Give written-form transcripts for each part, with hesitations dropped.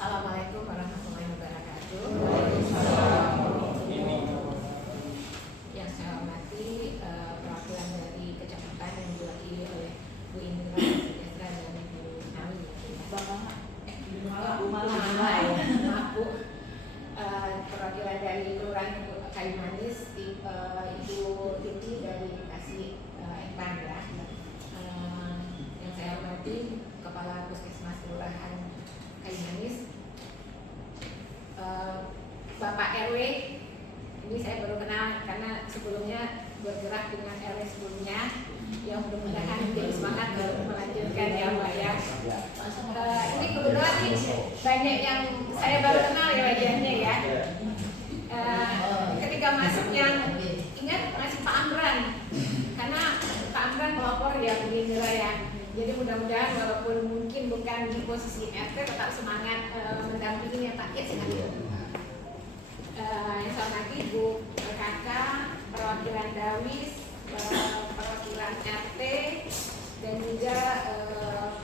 Assalamualaikum warahmatullahi wabarakatuh. Yang saya hormati perwakilan dari kecamatan yang diwakili oleh Bu Indra Sejahtera dan Bu Nawi. Maaf Bu. Perwakilan dari Kelurahan Kayu Manis, Ibu Titi dari Bekasi Empang ya. Yang saya hormati Kepala Puskesmas Kelurahan Kayu Manis, Bapak RW, ini saya baru kenal karena sebelumnya bergerak dengan RW sebelumnya, yang mudah-mudahan menjadi semangat melanjutkan ya Pak ya. Ini kebetulan nih banyak yang saya baru kenal ya wajahnya ya. Ketika masuk yang ingat masih Pak Amran, karena Pak Amran melapor ya begini lah ya. Jadi mudah-mudahan walaupun mungkin bukan di posisi RT tetap semangat mendampingi ya Pak ya. Yang saya hormati Bu Kakak, perwakilan Dawis, perwakilan RT dan juga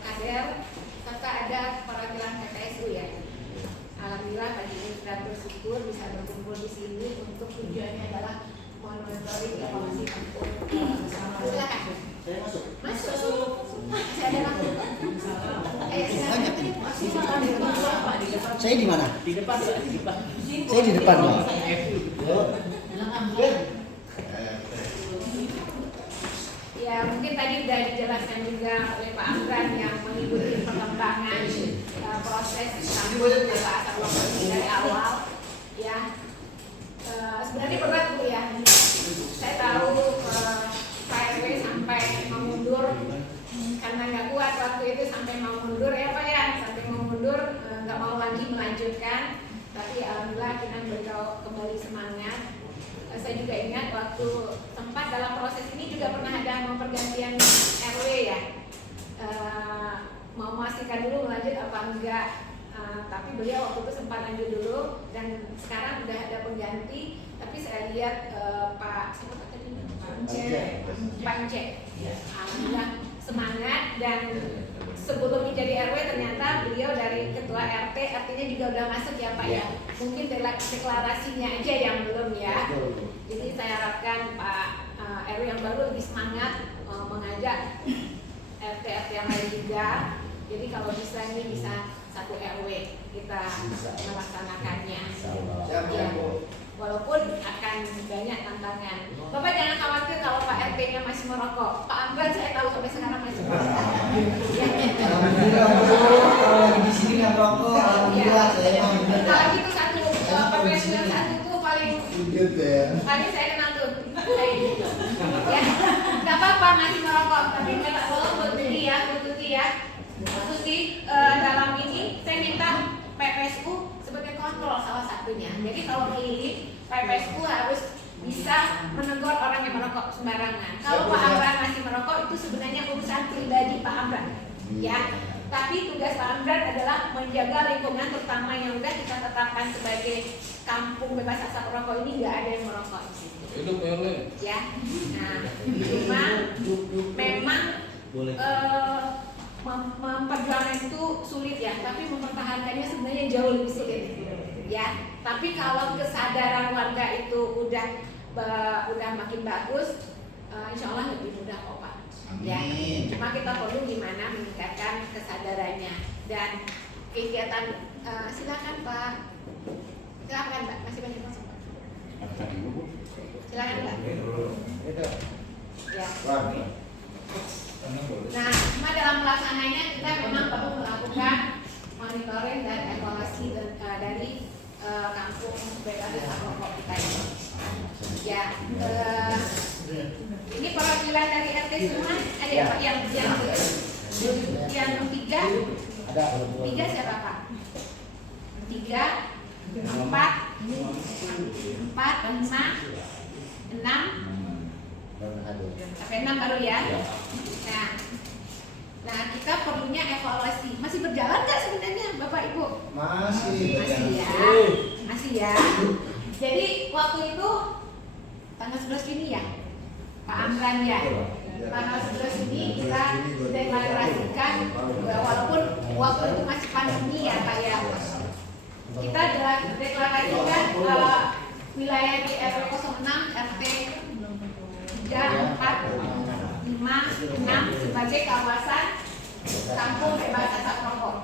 kader, serta ada perwakilan PPSU ya. Alhamdulillah pagi ini kita bersyukur bisa berkumpul di sini untuk tujuannya adalah monitoring evaluasi kampung bersama. Silakan. Saya masuk. Saya ada waktu. Saya di mana? Di depan, Pak. Di depan. Saya di depan, Pak. Ya mungkin tadi sudah dijelaskan juga oleh Pak Amran yang mengikuti perkembangan proses kampung asal lokal dari awal ya. Sebenarnya berat Bu ya. Saya tahu Pak RW sampai mengundur karena nggak kuat waktu itu, sampai mau mundur ya Pak ya, sampai mau mundur nggak mau lagi melanjutkan, tapi alhamdulillah kita beliau kembali semangat. Saya juga ingat waktu sempat dalam proses ini juga pernah ada mau pergantian RW ya, mau memastikan dulu lanjut apa enggak, tapi beliau waktu itu sempat lanjut dulu dan sekarang udah ada pengganti. Tapi saya lihat Pak siapa tadi? Pak Ence, alhamdulillah semangat, dan sebelum menjadi RW ternyata beliau dari ketua RT, artinya juga udah masuk ya Pak ya. Mungkin deklarasinya aja yang belum ya. Jadi saya harapkan Pak RW yang baru lebih semangat mengajak RT-RT yang lain juga. Jadi kalau bisa ini bisa satu RW kita melaksanakannya. Ya. Walaupun akan banyak tantangan. Bapak jangan khawatir kalau Pak RT-nya masih merokok. Pak Amran saya tahu sampai sekarang masih merokok. Alhamdulillah, kalau lagi di sini nggak merokok, alhamdulillah saya mau. Kalau gitu satu, PPSU yang satu tuh paling saya kenal tuh. Kayak gitu. Ya, nggak apa-apa masih merokok, tapi nggak boleh berhenti ya, Khusus dalam ini saya minta PPSU sebagai kontrol salah satunya. Jadi kalau keliling, PPSU harus bisa menegur orang yang merokok sembarangan. Kalau Pak Amran masih merokok, itu sebenarnya urusan pribadi Pak Amran, ya. Tapi tugas Pak Amran adalah menjaga lingkungan, terutama yang udah kita tetapkan sebagai kampung bebas asap rokok ini, nggak ada yang merokok di situ. Hidup RW. Ya. Nah, memang memperjuangkan itu sulit ya, tapi mempertahankannya sebenarnya jauh lebih sulit ya. Tapi kalau kesadaran warga itu udah makin bagus, insya Allah lebih mudah kok Pak. Ya, cuma kita perlu gimana meningkatkan kesadarannya dan kegiatan. Silakan Pak, silakan Mbak, masih banyak masuk. Silakan Mbak. Ya. Nah, cuma dalam pelaksananya kita memang perlu melakukan monitoring dan evaluasi dari kampung bebas asap rokok kita ini. Ya, ini perwakilan dari RT semua ada ya Pak yang tiga siapa Pak? 3, 4, 5, 6. Sampai 6 baru ya. Nah kita perlunya evaluasi. Masih berjalan nggak sebenarnya Bapak Ibu? Masih ya. Jadi waktu itu tanggal 11 Juni ya, Pak Amran ya. Tanggal 11 Juni kita deklarasikan, walaupun waktu itu masih pandemi ya Pak ya. saya di RW 06 RT 3, 4, 5, 6 sebagai kawasan kampung bebas asap rokok.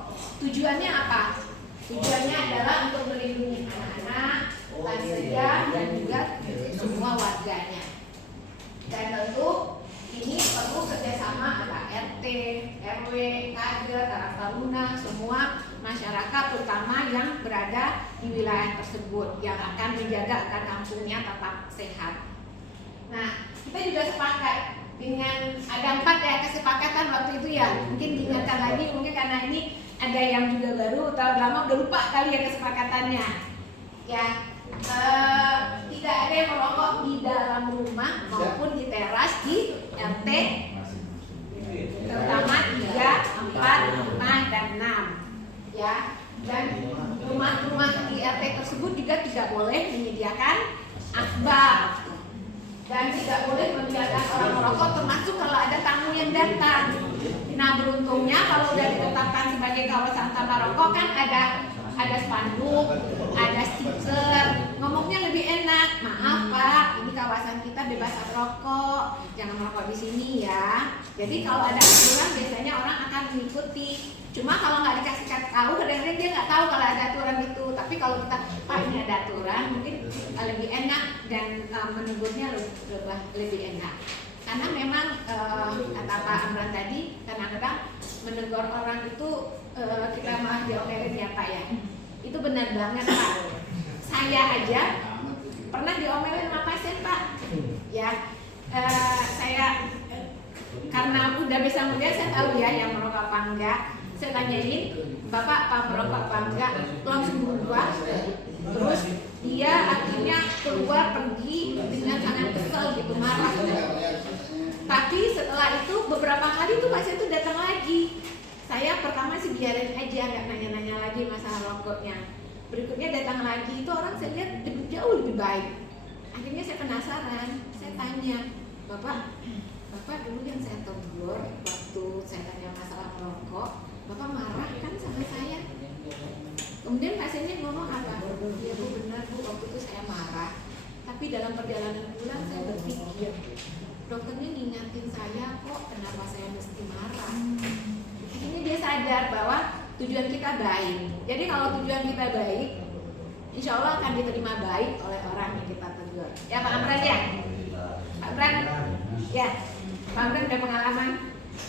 Tujuannya apa? Tujuannya adalah untuk melindungi anak-anak, lansia, dan juga semua warganya. Dan tentu ini perlu kerjasama antara RT, RW, kader, Karang Taruna, semua masyarakat terutama yang berada di wilayah tersebut yang akan menjaga agar kampungnya tetap sehat. Nah, kita juga sepakat dengan ada 4 ya kesepakatan waktu itu ya. Mungkin diingatkan lagi, mungkin karena ini ada yang juga baru atau lama udah lupa kali ya kesepakatannya. Ya, tidak ada yang merokok di dalam rumah maupun di teras di RT terutama 3, 4, 5, dan 6 ya. Dan rumah-rumah di RT tersebut juga tidak boleh menyediakan asbak dan tidak boleh membiarkan orang merokok, termasuk kalau ada tamu yang datang. Nah, beruntungnya kalau sudah ditetapkan sebagai kawasan tanpa rokok kan ada spanduk, ada stiker, ngomongnya lebih enak. Maaf Pak, ini kawasan kita bebas rokok, jangan merokok di sini ya. Jadi kalau ada aturan biasanya orang akan mengikuti. Cuma kalau nggak dikasih tahu, kadang-kadang dia nggak tahu kalau ada aturan itu. Tapi kalau kita, Pak ini ada aturan, mungkin lebih enak dan menegurnya lebih enak. Karena memang kata Pak Amran tadi, kadang-kadang menegur orang itu kita malah diomelin ya Pak ya. Itu benar banget Pak. Saya aja pernah diomelin sama pasien Pak. Ya, saya karena udah bisa melihat, saya tahu ya yang merokok apa enggak. Saya tanyain, Bapak Pak merokok apa enggak? Langsung berubah. Terus dia akhirnya keluar pergi dengan sangat kesel gitu, marah. Tapi setelah itu beberapa kali tuh pasien tuh datang lagi. Saya pertama sih biarin aja, nggak nanya-nanya lagi masalah rokoknya. Berikutnya datang lagi, itu orang saya lihat jauh lebih baik. Akhirnya saya penasaran, saya tanya, Bapak dulu yang saya tegur waktu saya tanya masalah merokok, Bapak marah kan sama saya? Kemudian pasiennya ngomong apa? Ya Bu benar Bu, waktu itu saya marah. Tapi dalam perjalanan pulang saya berpikir, dokternya ngingatin saya kok kenapa saya mesti marah. Ini dia sadar bahwa tujuan kita baik. Jadi kalau tujuan kita baik, insya Allah akan diterima baik oleh orang yang kita tegur. Ya Pak Amran ya? Pak Amran? Ya, Pak Amran udah pengalaman.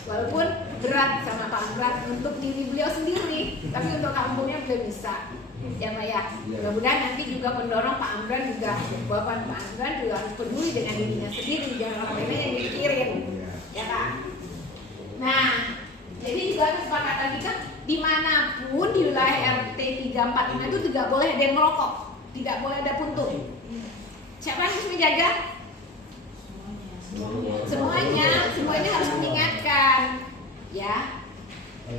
Walaupun berat sama Pak Amran untuk diri beliau sendiri, tapi untuk kampungnya beliau bisa. Ya Pak ya, mudah-mudahan nanti juga pendorong Pak Amran juga, Bapak Pak Amran juga harus peduli dengan dirinya sendiri, jangan orang lain yang dipikirin. Ya Pak. Nah, jadi juga kesepakatan kita dimanapun di wilayah RT 345 itu tidak boleh ada yang merokok, tidak boleh ada puntung. Siapa yang harus menjaga? Semuanya harus mengingatkan, ya,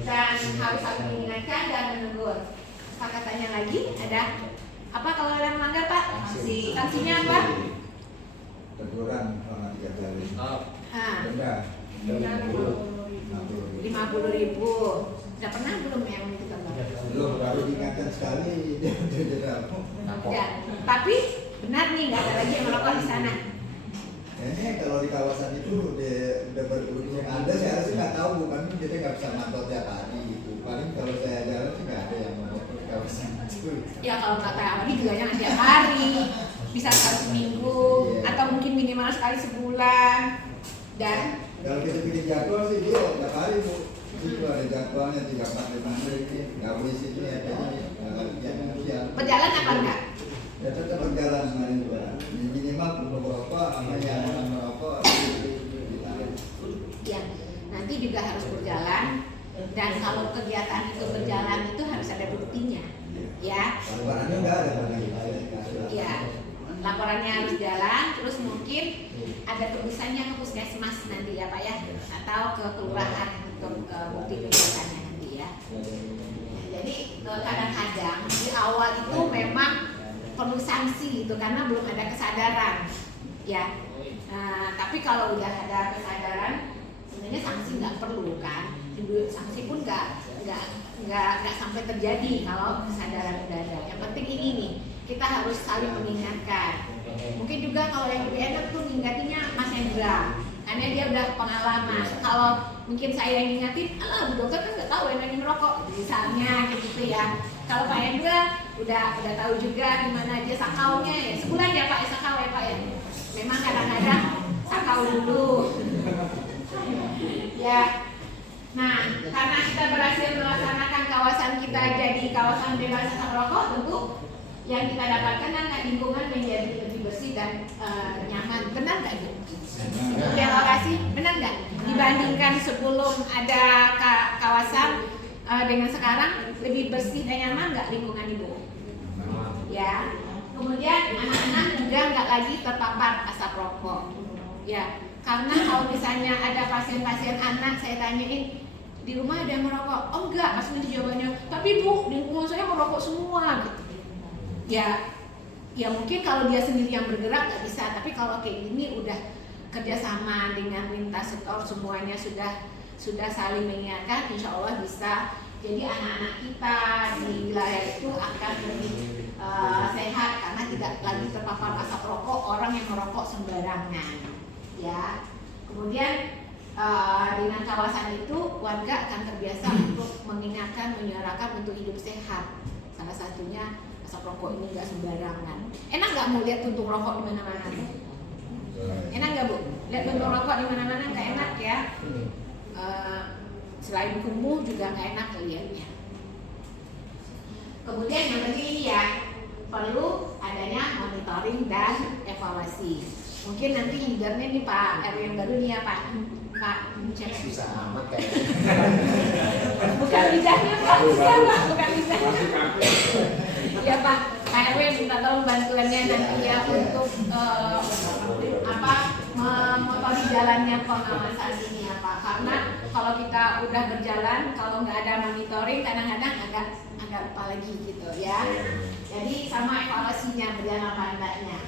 dan harus saling mengingatkan dan menegur. Kesepakatannya lagi ada apa kalau ada yang melanggar Pak? Sanksinya apa? Teguran selama 3 kali. Denda 50.000. Udah pernah belum yang itu kan? belum, baru diingatkan sekali dia Ya, tapi benar nih nggak ada lagi yang merokok di sana. Kayaknya kalau di kawasan itu udah beruntung ada, saya harusnya nggak tahu, bukan jadi nggak bisa mantau tiap hari gitu. Paling kalau saya jalan sih nggak ada yang merokok di kawasan itu. Ya kalau nggak tahu ini juga jangan tiap hari, bisa sekali seminggu atau mungkin minimal sekali sebulan. Dan kalau kita bikin jadwal sih dia tiap hari Bu. Itu ada jadwalnya 3, 4, 5 hari ini. Nggak boleh sini ya kayaknya. berjalan apa enggak? Ya tetap berjalan kemarin juga. Minimal merokok sama yang merokok Ya, nanti juga harus berjalan. Dan kalau kegiatan itu berjalan itu harus ada buktinya, ya. laporannya nggak ada Ya, laporannya harus jalan. Terus mungkin ada tulisannya ke puskesmas nanti ya Pak ya, atau ke kelurahan untuk bukti kegiatannya nanti ya. Jadi kadang-kadang di awal itu memang perlu sanksi gitu karena belum ada kesadaran, ya. Tapi kalau udah ada kesadaran, sebenarnya sanksi nggak perlu kan. Sanksi pun nggak sampai terjadi kalau kesadaran udah ada. Yang penting ini nih, kita harus saling mengingatkan. Mungkin juga kalau yang lebih enak tuh ngingatinnya Mas Hendra, karena dia udah pengalaman. Kalau mungkin saya yang ngingatin, alah Bu Dokter kan nggak tahu enaknya merokok, misalnya gitu ya. Kalau Pak Hendra udah tahu juga gimana aja sakaunya ya. Sebulan ya Pak, sakau ya Pak ya. Memang kadang-kadang sakau dulu. Ya. Nah, karena kita berhasil melaksanakan kawasan kita jadi kawasan bebas asap rokok, tentu yang kita dapatkan kan lingkungan menjadi lebih bersih dan nyaman. Benar nggak Ibu? Terima kasih. Benar nggak? Dibandingkan sebelum ada kawasan dengan sekarang lebih bersih dan nyaman nggak lingkungan Ibu? Ya. Kemudian anak-anak juga nggak lagi terpapar asap rokok. Ya. Karena kalau misalnya ada pasien-pasien anak saya tanyain, di rumah ada yang merokok? Oh enggak, aslinya jawabannya. Tapi Bu, di rumah saya merokok semua gitu. Ya mungkin kalau dia sendiri yang bergerak nggak bisa, tapi kalau kayak gini udah kerjasama dengan lintas sektor, semuanya sudah saling mengingatkan, insya Allah bisa. Jadi anak-anak kita di wilayah itu akan lebih sehat karena tidak lagi terpapar asap rokok orang yang merokok sembarangan. Ya, kemudian dengan kawasan itu warga akan terbiasa untuk mengingatkan, menyuarakan untuk hidup sehat. Salah satunya asap rokok ini nggak sembarangan. Enak nggak mau lihat tuntung rokok di mana-mana? Enak nggak Bu? Lihat tuntung rokok di mana-mana nggak enak ya. Selain kumuh juga nggak enak lihatnya. Kemudian yang penting ini ya, perlu adanya monitoring dan evaluasi. Mungkin nanti leadernya nih Pak RW yang baru nih ya Pak. Susah amat kayak. Bukan lidahnya Pak, bukan lidahnya. Ya Pak RW minta tolong bantuannya nanti ya untuk memotori jalannya pengawasan ini ya Pak. Karena kalau kita udah berjalan, kalau nggak ada monitoring kadang-kadang agak lupa lagi gitu ya. Jadi sama evaluasinya berjalan apa enggaknya.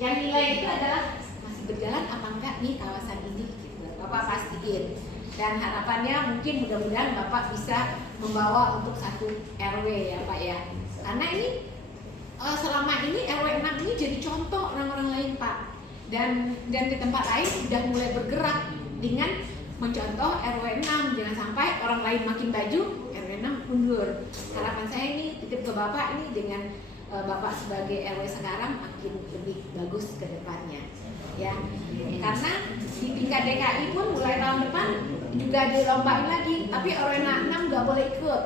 Yang nilai itu adalah masih berjalan apa enggak nih kawasan ini gitu. Bapak pastiin. Dan harapannya mungkin mudah-mudahan Bapak bisa membawa untuk satu RW ya Pak ya. Karena ini selama ini RW 6 ini jadi contoh orang-orang lain Pak. Dan di tempat lain sudah mulai bergerak dengan mencontoh RW 6. Jangan sampai orang lain makin baju, RW 6 mundur. Harapan saya ini titip ke Bapak ini dengan Bapak sebagai RW sekarang makin lebih bagus ke depannya. Ya, karena di tingkat DKI pun mulai tahun depan juga dilombain lagi, tapi RW 6 nggak boleh ikut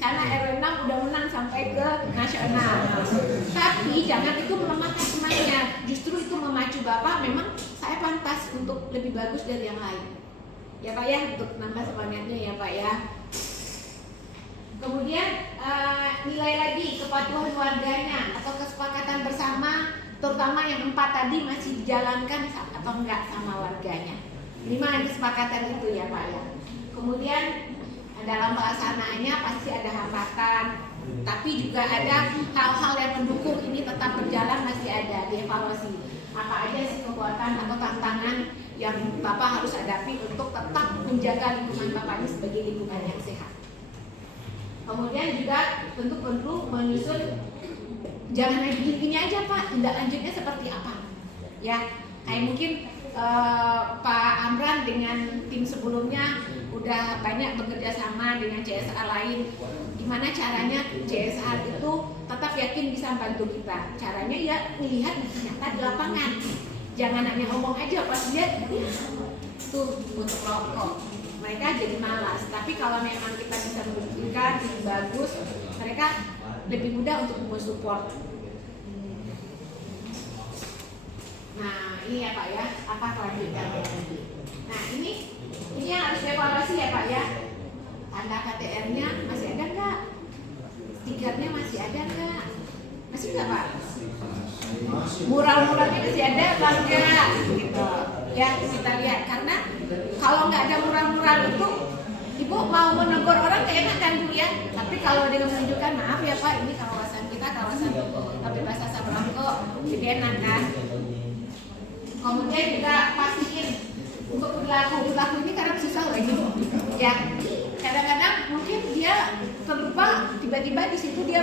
karena RW 6 udah menang sampai ke nasional. Tapi jangan itu melemahkan semuanya, justru itu memacu Bapak. Memang saya pantas untuk lebih bagus dari yang lain. Ya Pak ya, untuk nambah semangatnya ya Pak ya. Kemudian nilai lagi kepatuhan warganya atau kesepakatan bersama. Terutama yang 4 tadi masih dijalankan atau enggak sama warganya. 5 kesepakatan itu ya Pak ya. Kemudian dalam pelaksanaannya pasti ada hambatan, tapi juga ada hal-hal yang mendukung ini tetap berjalan, masih ada dievaluasi. Apa aja sih kekuatan atau tantangan yang Bapak harus hadapi untuk tetap menjaga lingkungan Bapak ini sebagai lingkungan yang sehat. Kemudian juga tentu perlu menyusun jangan hanya gini aja Pak, tindak lanjutnya seperti apa? Ya, kayak mungkin Pak Amran dengan tim sebelumnya udah banyak bekerja sama dengan CSR lain. Gimana caranya CSR itu tetap yakin bisa membantu kita? Caranya ya melihat nyata di lapangan. Jangan hanya ngomong aja pas lihat tuh untuk rokok. Mereka jadi malas. Tapi kalau memang kita bisa membuktikan lebih bagus, mereka lebih mudah untuk mensupport. Nah ini ya Pak ya, apa kelanjutannya nanti? Nah ini yang harus evaluasi ya Pak ya. Tanda KTR-nya masih ada nggak? Stikernya masih ada nggak? Masih nggak Pak? Mural-muralnya masih ada apa enggak? Gitu. Ya kita lihat, karena kalau nggak ada mural-mural itu Ibu mau menegur orang keenak kan Bu ya. Tapi kalau dengan menunjukkan maaf ya Pak, ini kawasan kita kawasan bebas asap rokok, jadi enak kan. Kemudian juga pastiin untuk perilaku ini karena susah lagi ya. Kadang-kadang mungkin dia terlupa tiba-tiba di situ dia